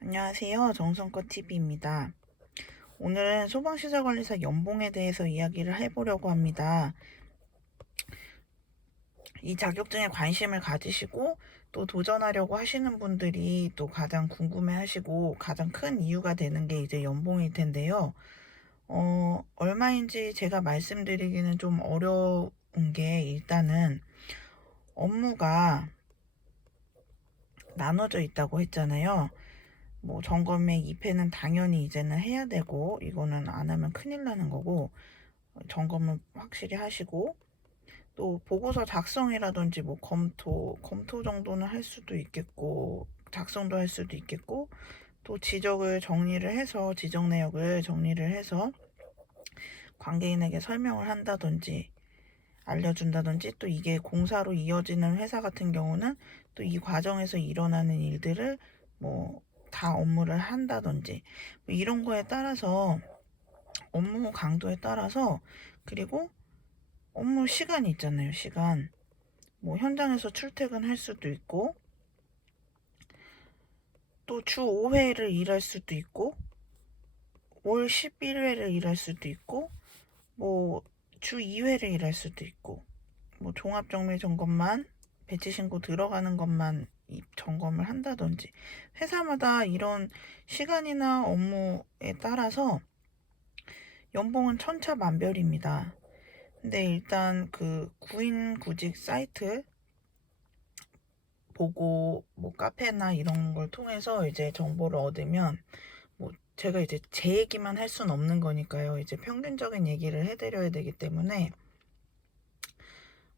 안녕하세요. 정성껏 TV입니다. 오늘은 소방시설관리사 연봉에 대해서 이야기를 해보려고 합니다. 이 자격증에 관심을 가지시고 또 도전하려고 하시는 분들이 또 가장 궁금해 하시고 가장 큰 이유가 되는 게 이제 연봉일 텐데요. 얼마인지 제가 말씀드리기는 좀 어려운 게 일단은 업무가 나눠져 있다고 했잖아요. 뭐 점검에 2회는 당연히 이제는 해야 되고 이거는 안 하면 큰일 나는 거고 점검은 확실히 하시고 또 보고서 작성이라든지 뭐 검토 정도는 할 수도 있겠고 작성도 할 수도 있겠고 또 지적을 정리를 해서 지적 내역을 정리를 해서 관계인에게 설명을 한다든지 알려준다든지 또 이게 공사로 이어지는 회사 같은 경우는 또 이 과정에서 일어나는 일들을 뭐 다 업무를 한다든지 뭐 이런 거에 따라서 업무 강도에 따라서 그리고 업무 시간이 있잖아요. 시간 뭐 현장에서 출퇴근할 수도 있고 또 주 5회를 일할 수도 있고 월 11회를 일할 수도 있고 뭐 주 2회를 일할 수도 있고 뭐 종합정밀 점검만 배치 신고 들어가는 것만 점검을 한다든지 회사마다 이런 시간이나 업무에 따라서 연봉은 천차만별입니다. 근데 일단 그 구인구직 사이트 보고 뭐 카페나 이런 걸 통해서 이제 정보를 얻으면 뭐 제가 이제 제 얘기만 할 수는 없는 거니까요. 이제 평균적인 얘기를 해드려야 되기 때문에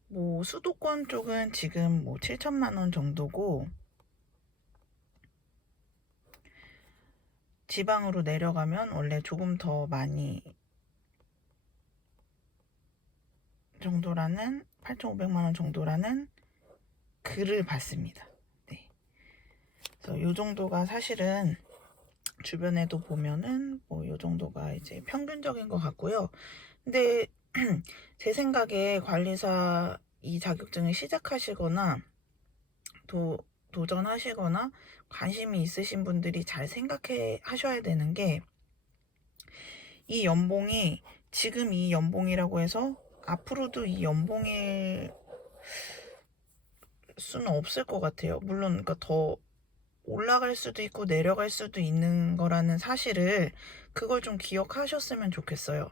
뭐 수도권 쪽은 지금 뭐 7천만 원 정도고 지방으로 내려가면 원래 조금 더 많이 정도라는 8,500만 원 정도라는 글을 봤습니다. 네. 그래서 요 정도가 사실은 주변에도 보면은 뭐 요 정도가 이제 평균적인 것 같고요. 근데 제 생각에 관리사 이 자격증을 시작하시거나 도전하시거나 관심이 있으신 분들이 잘 생각해 하셔야 되는 게 이 연봉이 지금 이 연봉이라고 해서 앞으로도 이 연봉일 수는 없을 것 같아요. 물론 그러니까 더 올라갈 수도 있고 내려갈 수도 있는 거라는 사실을 그걸 좀 기억하셨으면 좋겠어요.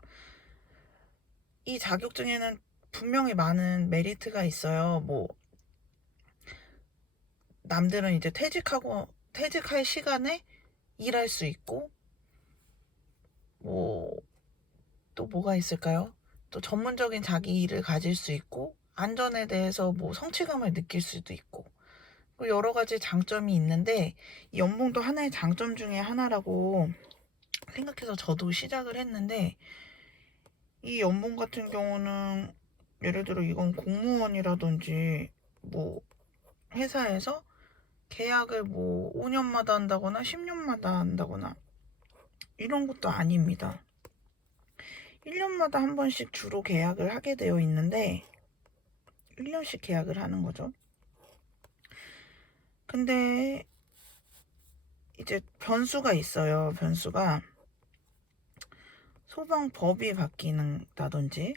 이 자격증에는 분명히 많은 메리트가 있어요. 뭐 남들은 이제 퇴직할 시간에 일할 수 있고 뭐 또 뭐가 있을까요? 또 전문적인 자기 일을 가질 수 있고 안전에 대해서 뭐 성취감을 느낄 수도 있고 여러 가지 장점이 있는데 이 연봉도 하나의 장점 중에 하나라고 생각해서 저도 시작을 했는데 이 연봉 같은 경우는 예를 들어 이건 공무원이라든지 뭐 회사에서 계약을 뭐 5년마다 한다거나 10년마다 한다거나 이런 것도 아닙니다. 1년마다 한 번씩 주로 계약을 하게 되어 있는데 1년씩 계약을 하는 거죠. 근데 이제 변수가 있어요. 변수가 소방법이 바뀌는다든지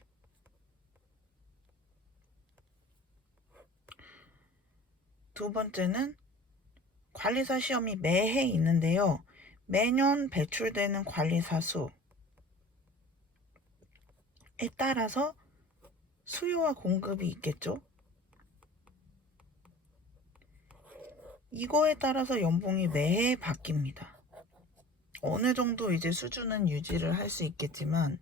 두 번째는 관리사 시험이 매해 있는데요. 매년 배출되는 관리사 수에 따라서 수요와 공급이 있겠죠. 이거에 따라서 연봉이 매해 바뀝니다. 어느 정도 이제 수준은 유지를 할 수 있겠지만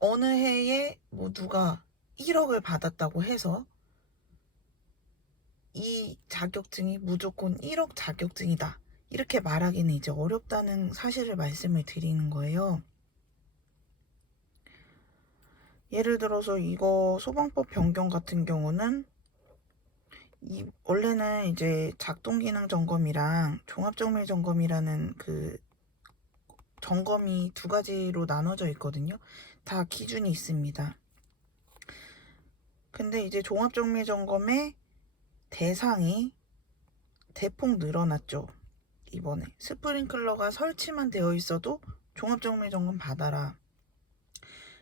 어느 해에 뭐 누가 1억을 받았다고 해서 이 자격증이 무조건 1억 자격증이다. 이렇게 말하기는 이제 어렵다는 사실을 말씀을 드리는 거예요. 예를 들어서 이거 소방법 변경 같은 경우는 원래는 이제 작동기능 점검이랑 종합정밀 점검이라는 그 점검이 두 가지로 나눠져 있거든요. 다 기준이 있습니다. 근데 이제 종합정밀 점검의 대폭 늘어났죠. 이번에 스프링클러가 설치만 되어 있어도 종합정밀점검 받아라.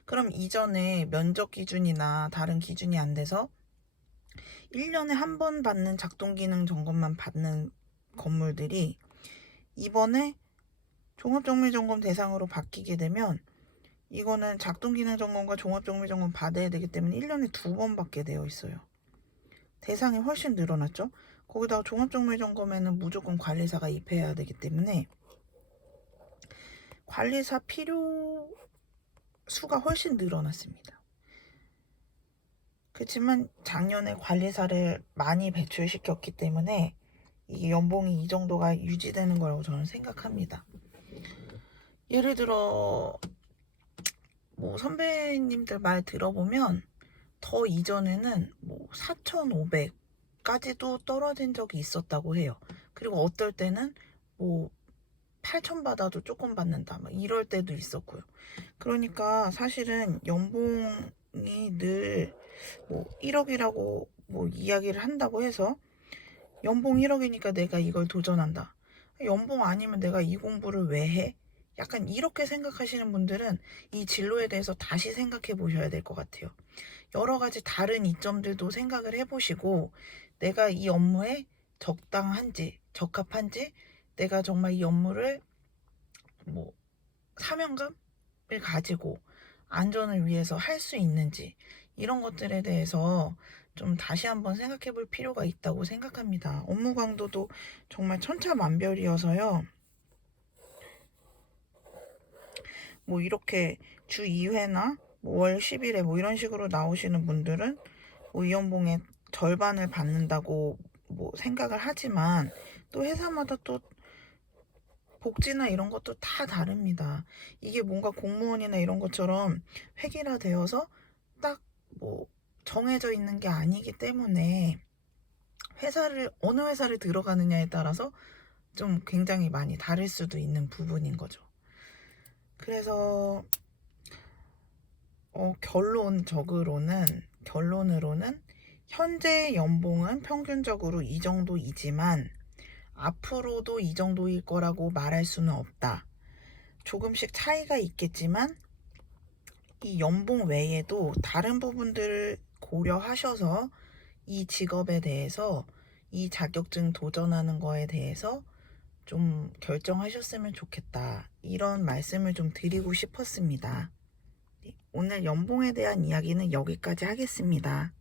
그럼 이전에 면적 기준이나 다른 기준이 안 돼서 1년에 한 번 받는 작동기능 점검만 받는 건물들이 이번에 종합정밀점검 대상으로 바뀌게 되면 이거는 작동기능점검과 종합정밀점검 받아야 되기 때문에 1년에 2번 받게 되어 있어요. 대상이 훨씬 늘어났죠. 거기다가 종합정밀점검에는 무조건 관리사가 입회해야 되기 때문에 관리사 필요 수가 훨씬 늘어났습니다. 그렇지만 작년에 관리사를 많이 배출시켰기 때문에 이게 연봉이 이 정도가 유지되는 거라고 저는 생각합니다. 예를 들어 뭐 선배님들 말 들어보면 더 이전에는 뭐 4,500까지도 떨어진 적이 있었다고 해요. 그리고 어떨 때는 뭐 8,000 받아도 조금 받는다 막 이럴 때도 있었고요. 그러니까 사실은 연봉이 늘 뭐 1억이라고 뭐 이야기를 한다고 해서 연봉 1억이니까 내가 이걸 도전한다. 연봉 아니면 내가 이 공부를 왜 해? 약간 이렇게 생각하시는 분들은 이 진로에 대해서 다시 생각해 보셔야 될 것 같아요. 여러 가지 다른 이점들도 생각을 해보시고 내가 이 업무에 적당한지 적합한지 내가 정말 이 업무를 뭐 사명감을 가지고 안전을 위해서 할 수 있는지 이런 것들에 대해서 좀 다시 한번 생각해 볼 필요가 있다고 생각합니다. 업무 강도도 정말 천차만별이어서요. 뭐 이렇게 주 2회나 월 10일에 뭐 이런 식으로 나오시는 분들은 뭐 이 연봉의 절반을 받는다고 뭐 생각을 하지만 또 회사마다 또 복지나 이런 것도 다 다릅니다. 이게 뭔가 공무원이나 이런 것처럼 획일화되어서 딱 뭐 정해져 있는 게 아니기 때문에 어느 회사를 들어가느냐에 따라서 좀 굉장히 많이 다를 수도 있는 부분인 거죠. 그래서 결론으로는 현재 연봉은 평균적으로 이 정도이지만 앞으로도 이 정도일 거라고 말할 수는 없다. 조금씩 차이가 있겠지만 이 연봉 외에도 다른 부분들을 고려하셔서 이 직업에 대해서 이 자격증 도전하는 거에 대해서 좀 결정하셨으면 좋겠다. 이런 말씀을 좀 드리고 싶었습니다. 오늘 연봉에 대한 이야기는 여기까지 하겠습니다.